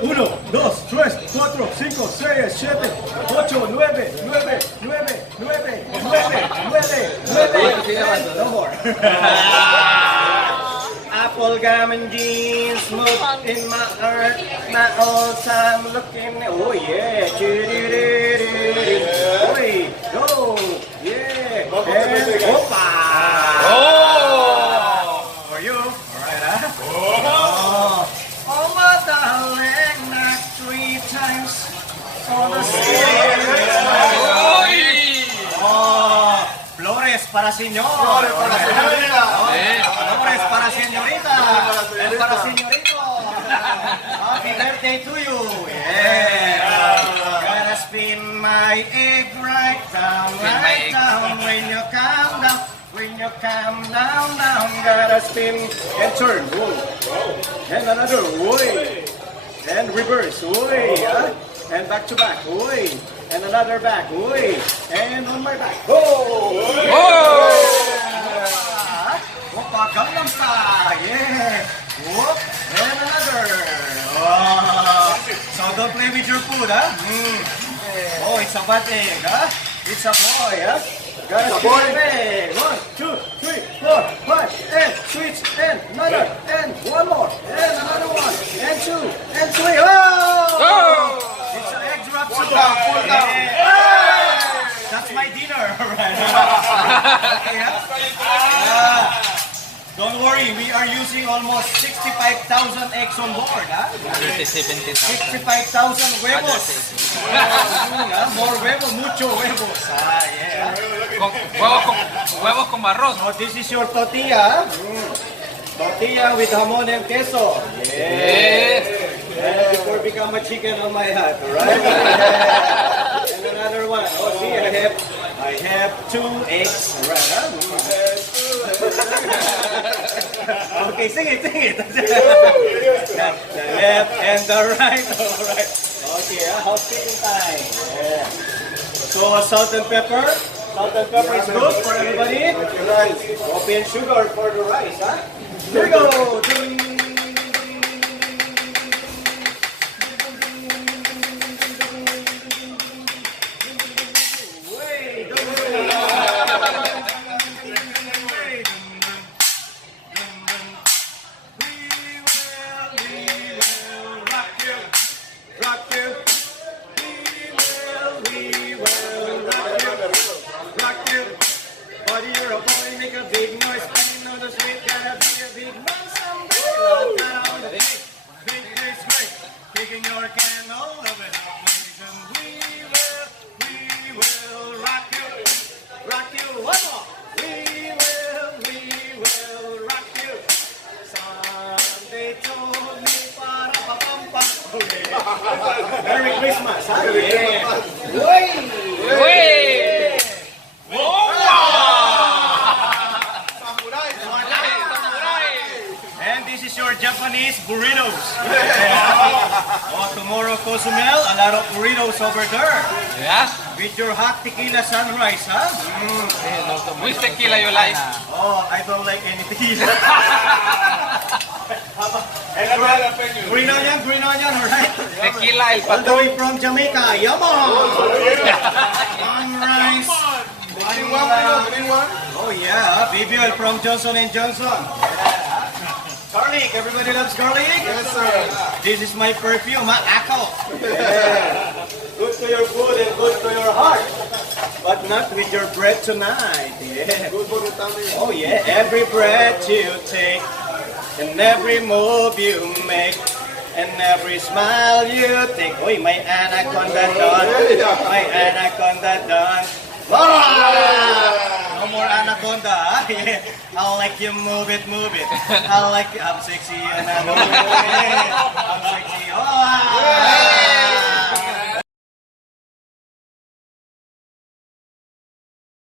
1, 2, 3, 4, 5, 6, 7, 8, 9, 9, 9, 9, 9, 9. No more. Apple gum and jeans, move in my earth, my old time looking. Oh yeah. Oi, go. Yeah. And opa. Oh! For you. Alright, huh? Oh, my darling, knock 3 times on the ceiling. Oh, flores para señor. Flores para señorita. Flores para señorita. And para señorito. Happy birthday to you. Yeah. Gotta spin my egg right down, when you calm down. When you calm down, gotta spin and turn, whoa. And another, whoa. And reverse, whoa. And back to back, whoa. And another back, whoa. And on my back, whoa. Whoa, Gangnam Style, yeah. Whoop, and another. So don't play with your food, huh? Oh, it's a bad egg, huh? It's a boy, huh? Gotta spin it. 1, 2, 3, 4, 5, and switch, and another, and one more, and another one, and 2, and 3. Oh! It's an egg drop soup. That's my dinner, right? Okay, huh? Don't worry, we are using almost 65,000 eggs on board, huh? 65,000 huevos. More huevos, mucho huevos. Yeah. Huevos con arroz. So this is your tortilla. Tortilla with jamon and queso. Yeah. And before become a chicken on my hat, right? And another one. Oh, see, I have 2 eggs, right? Huh? Okay, sing it. The left and the right. All right. Okay, housekeeping time. Yeah. So salt and pepper. Salt and pepper is good for everybody. Coffee and sugar for the rice, huh? Here we go. Merry Christmas, huh? Yeah. And this is your Japanese burritos. Oh, tomorrow, Cozumel, a lot of burritos over there. Yeah? With your hot tequila sunrise, huh? Which tequila you like? Oh, I don't like any tequila. Green onion, alright? Tequila El All the Patrón. way from Jamaica, yamon! Sunrise. Oh yeah, baby oil from Johnson & Johnson. Yeah. Garlic, everybody loves garlic? Yes, sir. This is my perfume, Akko. Yeah. Good to your food and good to your heart. But not with your breath tonight. Yeah. Good for the tummy. Oh yeah, every breath you take, and every move you make, and every smile you take. Oy, may anaconda done. May anaconda done. No more anaconda, huh? Yeah. I like you move it. I like you, I'm sexy and I move it. I'm sexy. Oh,